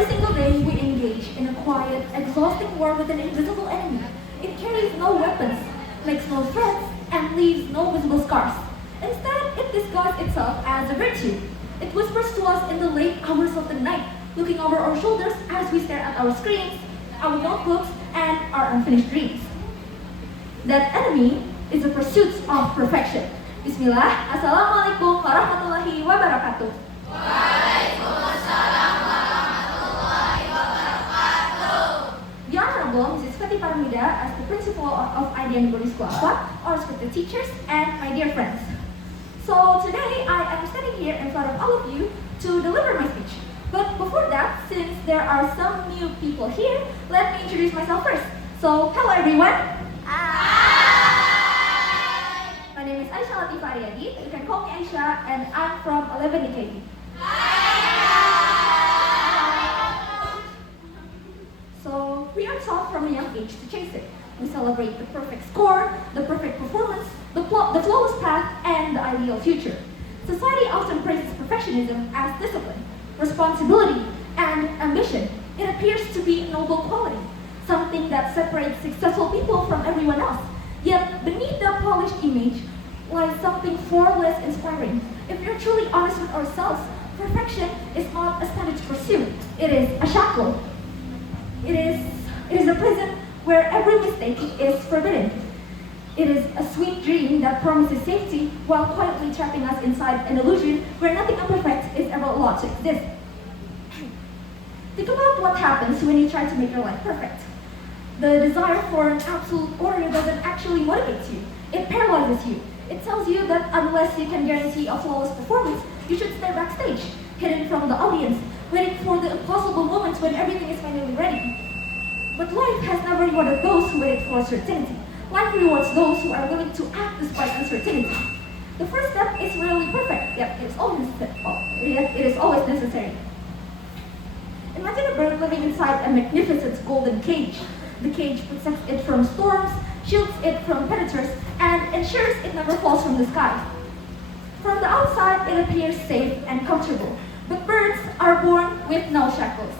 Every single day, we engage in a quiet, exhausting war with an invisible enemy. It carries no weapons, makes no threats, and leaves no visible scars. Instead, it disguises itself as a virtue. It whispers to us in the late hours of the night, looking over our shoulders as we stare at our screens, our notebooks, and our unfinished dreams. That enemy is the pursuit of perfection. Bismillah, Assalamualaikum warahmatullahi wabarakatuh. Waalaikumsalam warahmatullahi wabarakatuh. The Honorable Mrs. Fatih Paramida, as the principal of Ariadi School Aqua, our respected teachers, and my dear friends. So today I am standing here in front of all of you to deliver my speech. But before that, since there are some new people here, let me introduce myself first. So, hello everyone. Hi. My name is Aisha Latifa Ariadi. You can call me Aisha, and I'm from 11 DKV. So, we are taught from a young age to chase it. We celebrate the perfect score, the perfect performance, the flawless path, and the ideal future. Society often praises perfectionism as discipline, responsibility, and ambition. It appears to be a noble quality, something that separates successful people from everyone else. Yet, beneath the polished image lies something far less inspiring. If we're truly honest with ourselves, perfection is not a standard pursuit. It is a shackle. It is a prison where every mistake is forbidden. It is a sweet dream that promises safety while quietly trapping us inside an illusion where nothing imperfect is ever allowed to exist. Think about what happens when you try to make your life perfect. The desire for an absolute order doesn't actually motivate you. It paralyzes you. It tells you that unless you can guarantee a flawless performance, you should stay backstage, hidden from the audience, waiting for the impossible moments when everything is finally ready. But life has never rewarded those who waited for certainty. Life rewards those who are willing to act despite uncertainty. The first step is rarely perfect, yet it is always necessary. Imagine a bird living inside a magnificent golden cage. The cage protects it from storms, shields it from predators, and ensures it never falls from the sky. From the outside, it appears safe and comfortable, but birds are born with no shackles.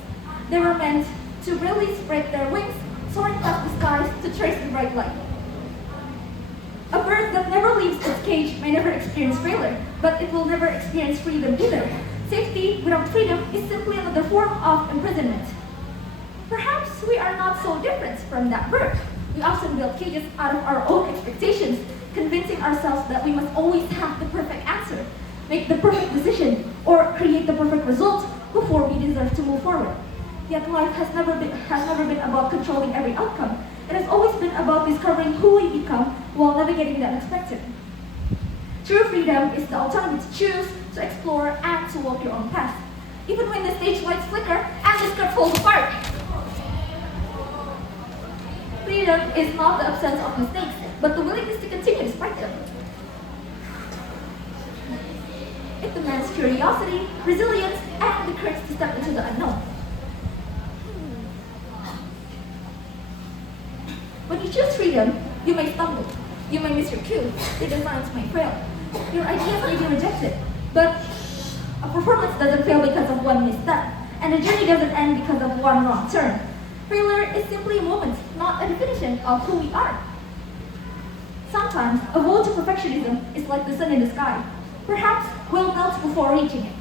They were meant to really spread their wings, soaring past the skies to trace the bright light. A bird that never leaves its cage may never experience failure, but it will never experience freedom either. Safety without freedom is simply another form of imprisonment. Perhaps we are not so different from that bird. We often build cages out of our own expectations, convincing ourselves that we must always have the perfect answer, make the perfect decision, or create the perfect result before we deserve to move forward. Yet life has never been about controlling every outcome. It has always been about discovering who we become while navigating the unexpected. True freedom is the autonomy to choose, to explore, and to walk your own path, even when the stage lights flicker and the skirt falls apart. Freedom is not the absence of mistakes, but the willingness to continue despite them. It demands curiosity, resilience, and the courage to step into the unknown. When you choose freedom, you may stumble, you may miss your cue, your designs may fail, your ideas may be rejected, but a performance doesn't fail because of one misstep, and a journey doesn't end because of one wrong turn. Failure is simply a moment, not a definition of who we are. Sometimes, a vote to perfectionism is like the sun in the sky. Perhaps we'll melt before reaching it.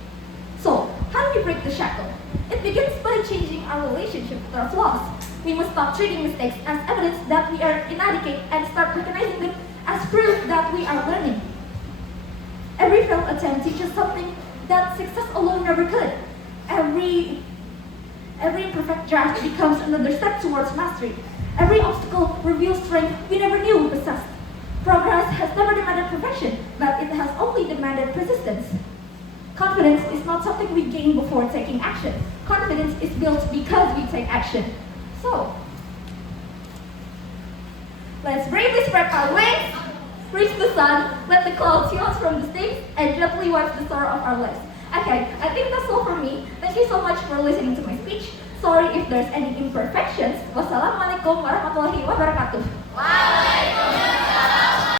So, how do we break the shackle? It begins by changing our relationship with our flaws. We must stop treating mistakes as evidence that we are inadequate and start recognizing them as proof that we are learning. Every failed attempt teaches something that success alone never could. Every imperfect draft becomes another step towards mastery. Every obstacle reveals strength we never knew we possessed. Progress has never demanded perfection, but it has only demanded persistence. Confidence is not something we gain before taking action. Confidence is built because we take action. So, let's bravely spread our wings, reach the sun, let the clouds heal us from the stings, and gently wipe the sorrow of our lives. Okay, I think that's all from me. Thank you so much for listening to my speech. Sorry if there's any imperfections. Wassalamualaikum warahmatullahi wabarakatuh.